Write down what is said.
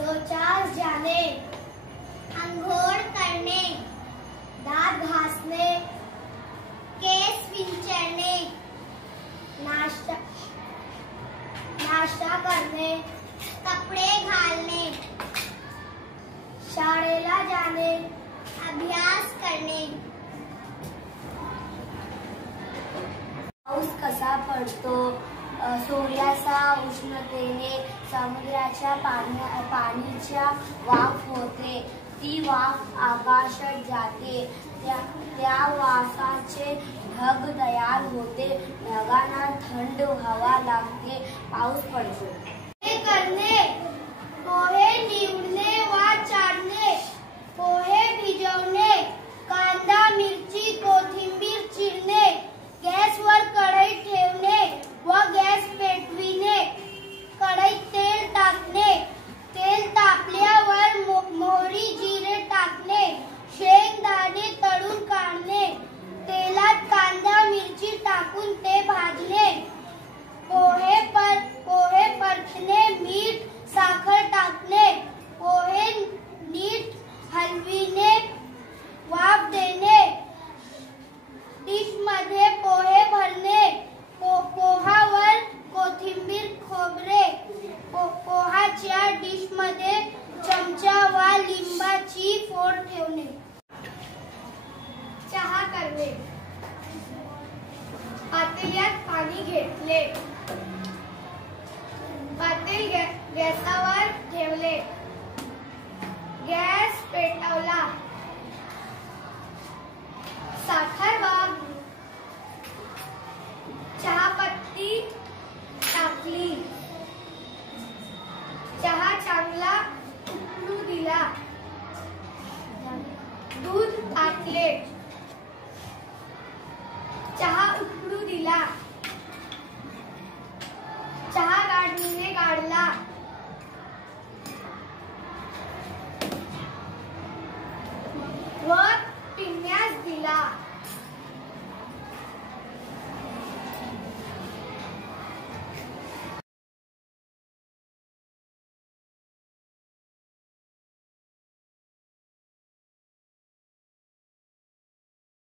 शौचास जाने, अंघोळ करणे, दात घासणे, केस विंचरणे, नाश्ता करणे, कपडे घालणे, शाळेला जाणे, अभ्यास करणे। पाऊस कसा पडतो? सूर्याच्या उष्णतेने समुद्राच्या पाण्याच्या वाफ होते, ती वाफ आकाशात जाते, त्या वाफाचे ढग तयार होते, ढगांना थंड हवा लागते, पाऊस पडतो। करणे, पोहे निवडणे वा चाळणे, पोहे भिजवणे, कांदा मिरची कोथिंबीर चिरणे, गॅसवर कढई ठेवणे व गॅस पेटविणे, कढईत तेल टाकणे, तेल तापल्यावर मोहरी जिरे टाकणे, शेंगदाणे तळून काढणे, तेलात कांदा मिरची टाकून ते भाजणे, पोहे परतणे, मीठ साखर टाकणे, पोहे नीट हलविणे, वाफ देणे, डिश मध्ये पोहे भरणे, पोहावर कोथिंबीर खोबरे, पोहाच्या डिश मध्ये चमचा वा लिंबाची फोड ठेवणे। चहा करणे, पातेल्यात पाणी घेतले, पातेल गॅसावर